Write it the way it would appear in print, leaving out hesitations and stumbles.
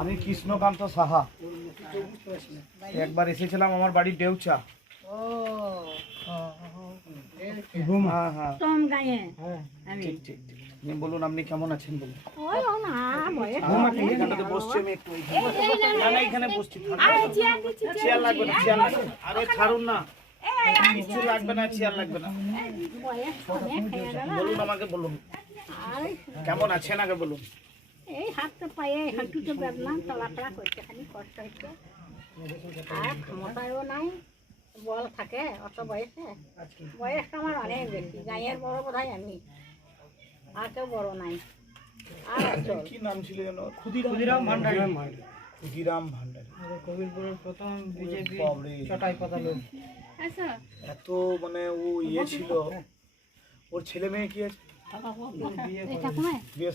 আমি কৃষ্ণকান্ত সাহা। একবার এসেছিলাম আমার বাড়ি ডেউচা। ঠিক ঠিক ঠিক। আপনি বলুন, আপনি কেমন আছেন বলুন। এখানটাতে বসছি আমি একটু। না না, এখানে বসছি। চেয়ার লাগবে না, চেয়ার লাগবে না। আরে ছাড়ুন না, কিছু লাগবে না, চেয়ার লাগবে না। বলুন, আমাকে বলুন কেমন আছেন আগে বলুন। এই হাতটা পায়ে হাঁটুতে বেদনা, চলাফেরা করতে খালি কষ্ট হচ্ছে, আর ক্ষমতাও নাই, বল থাকে অত বয়সে। বয়সটা আমার অনেক বেশি, গাঁয়ের বড় বোধহয় আমি, আর কেউ বড় নাই। আর কি নাম ছিল যেন? ক্ষুদিরাম ভান্ডারী। ক্ষুদিরাম ভান্ডারী কবিরপুরের প্রথম বিজেপি চটাই পাতা লোক। এত মানে ও ইয়ে ছিল। ওর ছেলে মেয়ে কি আছে? বিয়ে